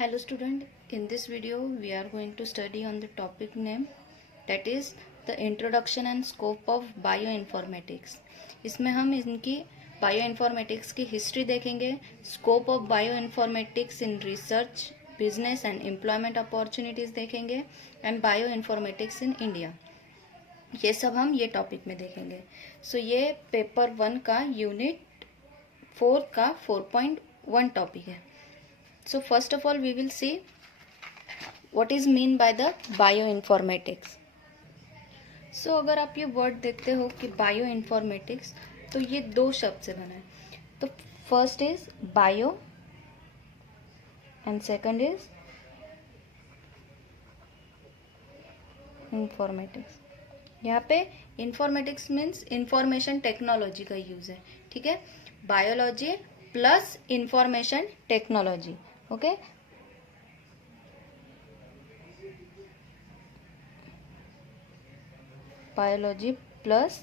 Hello student, in this video we are going to study on the topic name that is the introduction and scope of bioinformatics. इसमें हम इनकी bioinformatics की history देखेंगे, scope of bioinformatics in research, business and employment opportunities देखेंगे and bioinformatics in India. ये सब हम ये टॉपिक में देखेंगे। सो ये पेपर 1 का यूनिट 4 का 4.1 टॉपिक है। So first of all we will see what is mean by the bioinformatics. So अगर आप ये वर्ड देखते हो कि बायोइन्फॉर्मेटिक्स, तो ये दो शब्द से बना है। तो first is bio and second is informatics. यहाँ पे इंफॉर्मेटिक्स मीन्स इंफॉर्मेशन टेक्नोलॉजी का यूज है, ठीक है। Biology plus information technology, okay. Biology plus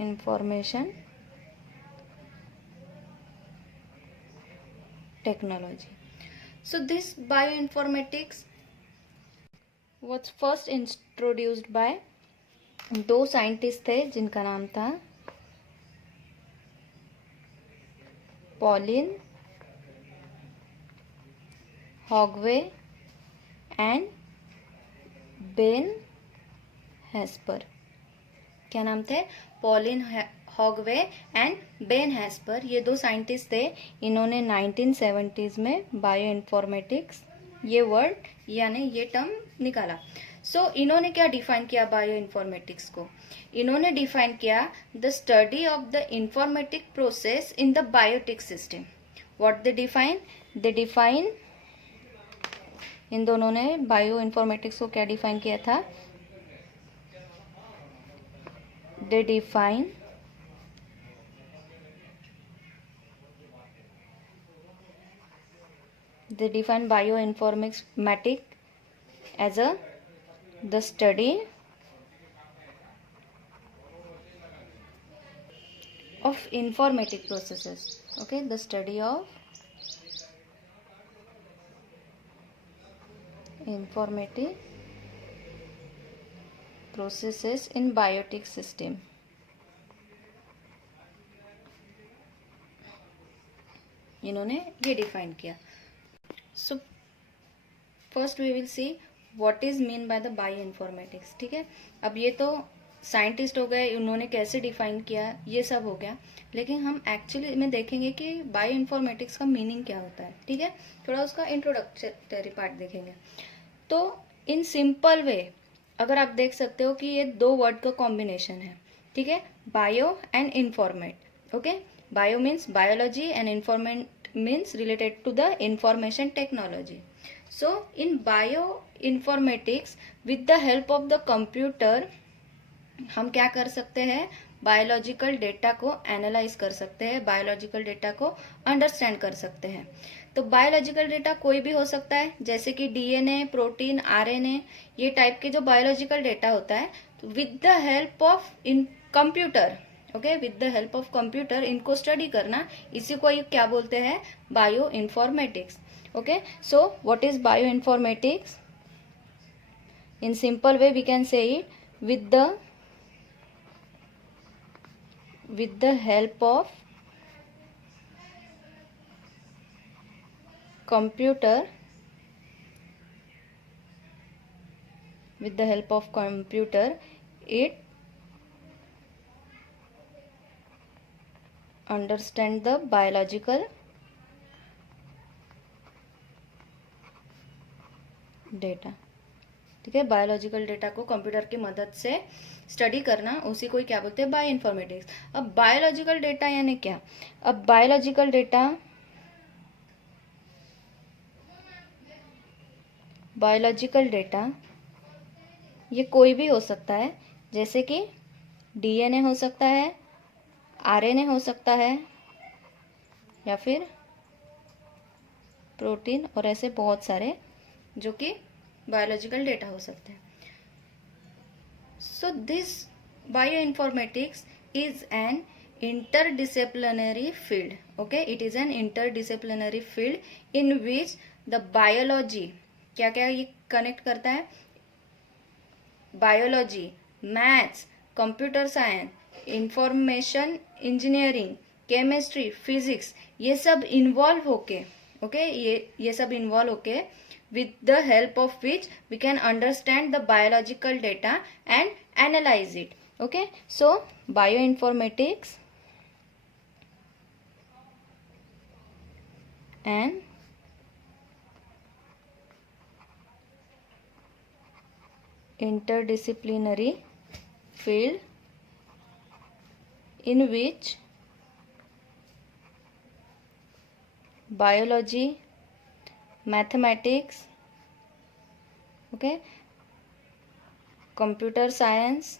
information technology. So this bioinformatics was first introduced by दो साइंटिस्ट थे जिनका नाम था Paulien Hogeweg and Ben Hesper. क्या नाम थे? Paulien Hogeweg and Ben Hesper. ये दो साइंटिस्ट थे। इन्होंने 1970s में बायोइन्फॉर्मेटिक्स ये वर्ड यानी ये टर्म निकाला। इन्होंने क्या डिफाइन किया बायोइन्फॉर्मेटिक्स को? इन्होंने डिफाइन किया the study of the informatic process in the biotic system. What they define इन दोनों ने बायोइन्फॉर्मेटिक्स को क्या डिफाइन किया था? They define bioinformatic as a the study of informatic processes, okay, the study of informatic processes in biotic system। इन्होंने ये डिफाइन किया। So first we will see what is mean by the bioinformatics, ठीक है। अब ये तो साइंटिस्ट हो गए, उन्होंने कैसे डिफाइन किया ये सब हो गया, लेकिन हम एक्चुअली में देखेंगे कि बायोइन्फॉर्मेटिक्स का मीनिंग क्या होता है, ठीक है। थोड़ा उसका इंट्रोडक्टरी पार्ट देखेंगे। तो इन सिंपल वे अगर आप देख सकते हो कि ये दो वर्ड का कॉम्बिनेशन है, ठीक है, bio and informat, okay. Bio means biology and informat means related to the information technology. So in bioinformatics with the help of the computer हम क्या कर सकते हैं? बायोलॉजिकल डेटा को एनालाइज कर सकते हैं, बायोलॉजिकल डेटा को अंडरस्टैंड कर सकते हैं। तो बायोलॉजिकल डेटा कोई भी हो सकता है, जैसे कि डीएनए, प्रोटीन, आरएनए, ये टाइप के जो बायोलॉजिकल डेटा होता है, तो with the help of in computer, okay, with the help of computer इनको स्टडी करना, इसी को क्या बोलते हैं? Bioinformatics. Okay, so what is bioinformatics? In simple way we can say it with the help of computer, it understand the biological data, ठीक है। Biological data को कंप्यूटर की मदद से स्टडी करना, उसी को क्या बोलते हैं? बायोइन्फॉर्मेटिक्स। अब बायोलॉजिकल डेटा यानी क्या? अब बायोलॉजिकल डेटा ये कोई भी हो सकता है, जैसे कि डीएनए हो सकता है, आरएनए हो सकता है, या फिर प्रोटीन, और ऐसे बहुत सारे जो कि बायोलॉजिकल डेटा हो सकते हैं। So this bioinformatics is an interdisciplinary field. Okay, it is an interdisciplinary field in which the biology, क्या क्या ये कनेक्ट करता है, biology, maths, computer science, information engineering, chemistry, physics, ये सब इन्वॉल्व होके, ओके, ये सब इन्वॉल्व होके, with the help of which we can understand the biological data and analyze it. Okay, so bioinformatics and interdisciplinary field in which biology, mathematics, okay, computer science,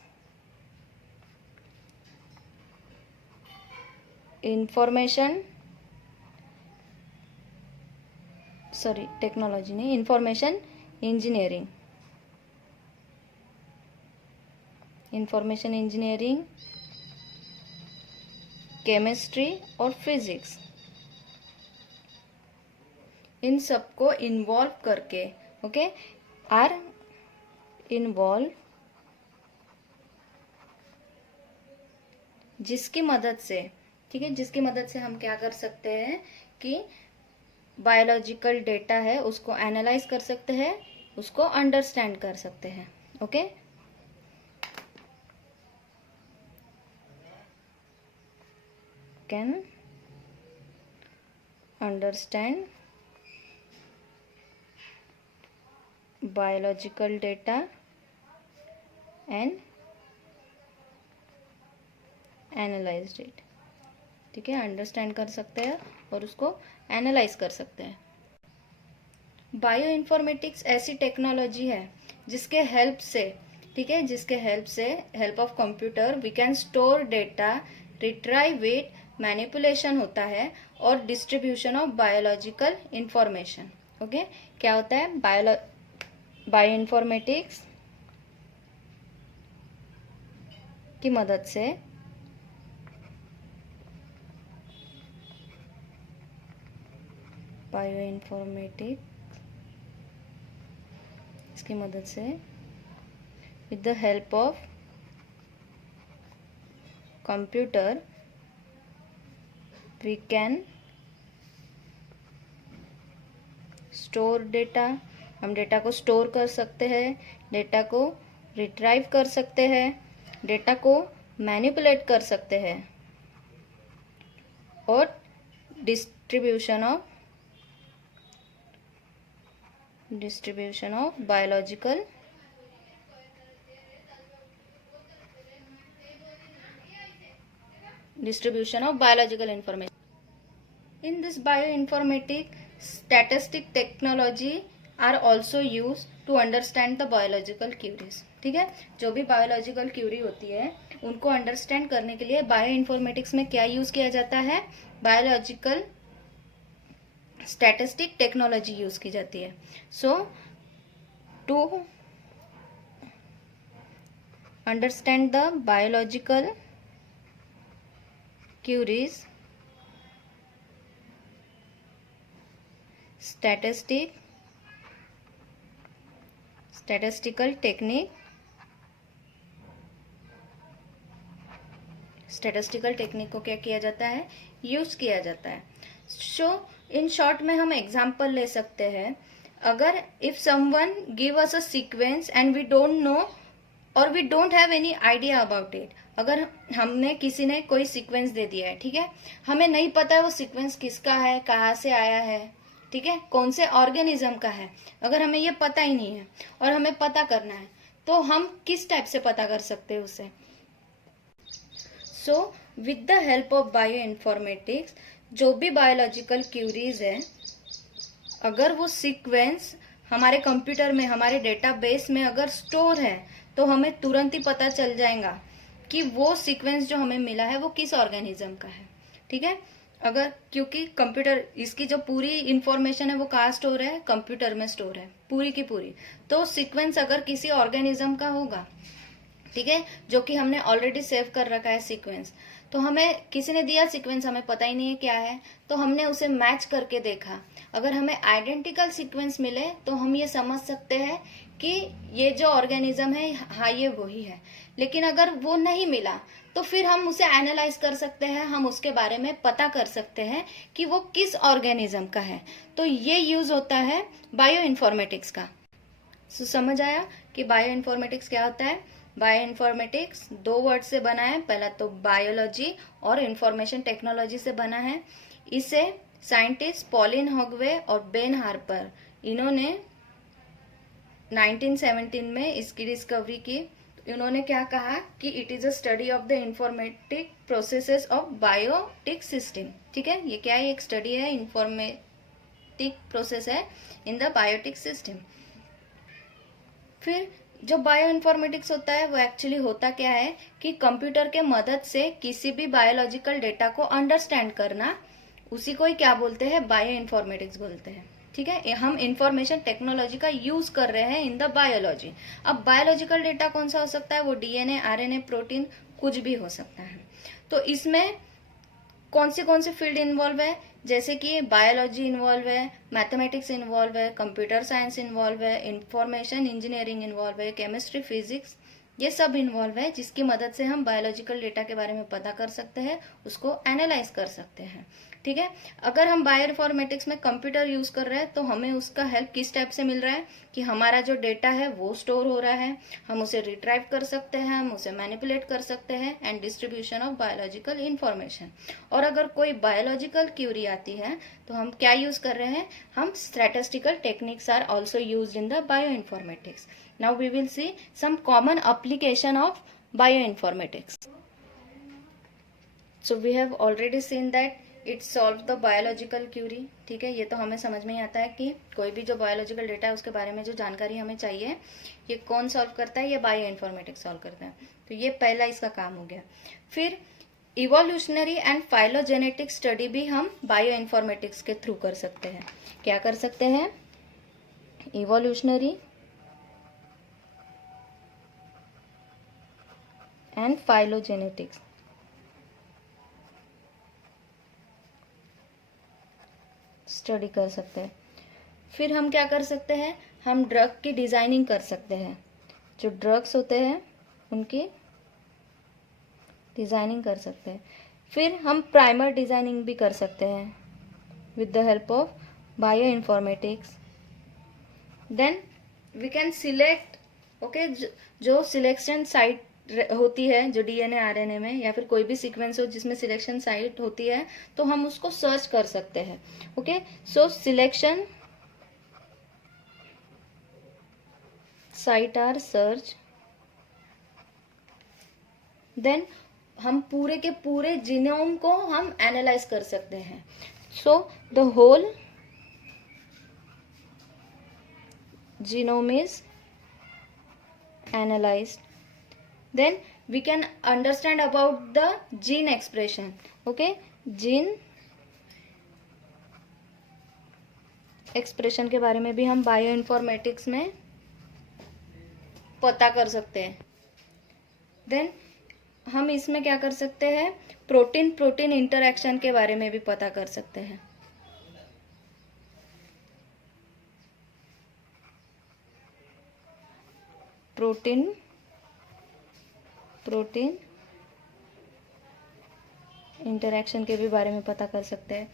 technology नहीं, information engineering, chemistry और physics, इन सबको involve करके, okay, are involve, जिसकी मदद से, ठीक है, जिसकी मदद से हम क्या कर सकते हैं कि बायोलॉजिकल डेटा है उसको एनालाइज कर सकते हैं, उसको अंडरस्टैंड कर सकते हैं. Okay, can understand biological data and analysed it. ठीक है, अंडरस्टैंड कर सकते हैं और उसको एनालाइज कर सकते हैं. बायो इन्फॉर्मेटिक्स ऐसी टेक्नोलॉजी है जिसके हेल्प से, ठीक है, जिसके हेल्प से, help of computer we can store data, retrieve it, manipulation होता है और distribution of biological information. Okay, क्या होता है बायो इन्फॉर्मेटिक्स की मदद से बायो इन्फॉर्मेटिक्स इसकी मदद से with the help of computer we can store data. हम डेटा को स्टोर कर सकते हैं, डेटा को रिट्राइव कर सकते हैं, डेटा को मैनिपुलेट कर सकते हैं और distribution of biological information. In this bioinformatics, statistic technology are also used to understand the biological queries. ठीक है, जो भी बायोलॉजिकल क्यूरी होती है उनको अंडरस्टैंड करने के लिए बायो इन्फॉर्मेटिक्स में क्या यूज किया जाता है, बायोलॉजिकल स्टैटिस्टिक टेक्नोलॉजी यूज की जाती है. So to understand the biological queries, statistical technique को क्या किया जाता है, यूज किया जाता है. सो इन शॉर्ट में हम एग्जांपल ले सकते हैं. अगर if someone give us a sequence and we don't know or we don't have any idea about it, अगर हमने किसी ने कोई सीक्वेंस दे दिया है, ठीक है, हमें नहीं पता है वो सीक्वेंस किसका है, कहाँ से आया है, ठीक है, कौन से ऑर्गेनिज्म का है, अगर हमें ये पता ही नहीं है और हमें पता करना है तो हम किस टाइप से पता कर सकते हैं उसे. So with the help of bio informatics जो भी बायोलॉजिकल क्यूरीज है, अगर वो सीक्वेंस हमारे कंप्यूटर में, हमारे डेटाबेस में अगर स्टोर है तो हमें तुरंत ही पता चल जाएगा कि वो सीक्वेंस जो हमें मिला है वो किस ऑर्गेनिज्म का है. ठीक है, अगर क्योंकि कंप्यूटर, इसकी जो पूरी इंफॉर्मेशन है वो कहाँ स्टोर है, कंप्यूटर में स्टोर है पूरी की पूरी. तो सीक्वेंस अगर किसी ऑर्गेनिज्म का होगा, ठीक है, जो कि हमने ऑलरेडी सेव कर रखा है सीक्वेंस, तो हमें किसी ने दिया सीक्वेंस, हमें पता ही नहीं है क्या है, तो हमने उसे मैच करके देखा। अगर हमें आइडेंटिकल सीक्वेंस मिले तो हम ये समझ सकते हैं कि ये जो ऑर्गेनिज्म है, हाँ ये वही है। लेकिन अगर वो नहीं मिला तो फिर हम उसे एनालाइज कर सकते हैं, हम उसके बारे में पता कर सकते हैं कि वो किस ऑर्गेनिज्म का है। तो ये यूज होता है बायो इन्फॉर्मेटिक्स का। समझ आया कि बायो इन्फॉर्मेटिक्स क्या होता है। बायो इन्फॉर्मेटिक्स 2 वर्ड से बना है, पहला तो बायोलॉजी और इंफॉर्मेशन टेक्नोलॉजी से बना है। इसे साइंटिस्ट पॉलिन हॉगवे और बेन हार्पर, इन्होंने 1917 में इसकी डिस्कवरी की। इन्होंने क्या कहा कि it is a study of the informatic processes of biotic system. ठीक है, ये क्या है, एक स्टडी है, इंफॉर्मेटिक प्रोसेस है इन द बायोटिक सिस्टम। फिर जो बायो इन्फॉर्मेटिक्स होता है वो एक्चुअली होता क्या है कि कंप्यूटर के मदद से किसी भी बायोलॉजिकल डेटा को अंडरस्टैंड करना, उसी को ही क्या बोलते हैं, बायो इन्फॉर्मेटिक्स बोलते हैं। ठीक है, हम इंफॉर्मेशन टेक्नोलॉजी का यूज कर रहे हैं इन द बायोलॉजी। अब बायोलॉजिकल डेटा कौन सा हो सकता है, वो डीएनए, आरएनए, प्रोटीन, कुछ भी हो सकता है। तो इसमें कौन से फील्ड इन्वॉल्व है, जैसे कि बायोलॉजी इन्वॉल्व है, मैथमेटिक्स इन्वॉल्व है, कंप्यूटर साइंस इन्वॉल्व है, इंफॉर्मेशन इंजीनियरिंग इन्वॉल्व है, केमिस्ट्री, फिजिक्स, ये सब इन्वॉल्व है, जिसकी मदद से हम बायोलॉजिकल डेटा के बारे में पता कर सकते हैं, उसको एनालाइज कर सकते हैं। ठीक है, अगर हम बायो इन्फॉर्मेटिक्स में कंप्यूटर यूज कर रहे हैं तो हमें उसका हेल्प किस टाइप से मिल रहा है कि हमारा जो डेटा है वो स्टोर हो रहा है, हम उसे रिट्राइव कर सकते हैं, हम उसे मैनिपुलेट कर सकते हैं, and distribution of biological information. और अगर कोई बायोलॉजिकल क्यूरी आती है तो हम क्या यूज कर रहे हैं, हम statistical techniques are also used in the bioinformatics. Now we will see some common application of bioinformatics. So we have already seen that it solve the biological query. ठीक है, ये तो हमें समझ में ही आता है कि कोई भी जो बायोलॉजिकल डेटा है उसके बारे में जो जानकारी हमें चाहिए, ये कौन सॉल्व करता है, ये बायो इन्फॉर्मेटिक्स सॉल्व करता है। तो ये पहला इसका काम हो गया। फिर इवोल्यूशनरी एंड फाइलोजेनेटिक स्टडी भी हम बायो इन्फॉर्मेटिक्स के थ्रू कर सकते हैं। क्या कर सकते हैं, इवोल्यूशनरी एंड फाइलोजेनेटिक्स स्टडी कर सकते हैं। फिर हम क्या कर सकते हैं, हम ड्रग की डिजाइनिंग कर सकते हैं, जो ड्रग्स होते हैं उनकी डिजाइनिंग कर सकते हैं। फिर हम प्राइमर डिजाइनिंग भी कर सकते हैं with the help of bioinformatics. Then we can select, okay, जो सिलेक्शन साइट होती है, जो डीएनए आरएनए में या फिर कोई भी सीक्वेंस हो जिसमें सिलेक्शन साइट होती है, तो हम उसको सर्च कर सकते हैं। Okay, so selection site or search. Then हम पूरे के पूरे जीनोम को हम एनालाइज कर सकते हैं। So the whole genome is analyzed. Then we can understand about the gene expression. Okay, gene expression के बारे में भी हम बायो इन्फॉर्मेटिक्स में पता कर सकते हैं। देन हम इसमें क्या कर सकते हैं, प्रोटीन प्रोटीन इंटरैक्शन के बारे में भी पता कर सकते हैं। प्रोटीन प्रोटीन इंटरैक्शन के भी बारे में पता कर सकते हैं।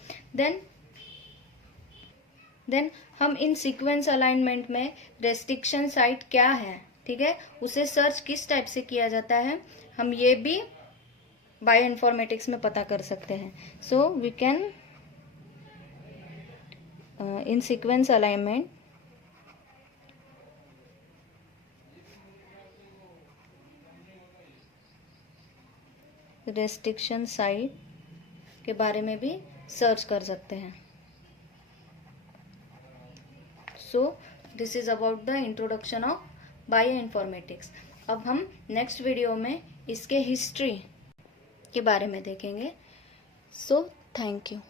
देन हम इन सीक्वेंस अलाइनमेंट में रेस्ट्रिक्शन साइट क्या है, ठीक है, उसे सर्च किस टाइप से किया जाता है, हम ये भी बायो इन्फॉर्मेटिक्स में पता कर सकते हैं। So we can in sequence alignment restriction site के बारे में भी सर्च कर सकते हैं। So this is about the introduction of bioinformatics. अब हम नेक्स्ट वीडियो में इसके हिस्ट्री के बारे में देखेंगे। So thank you.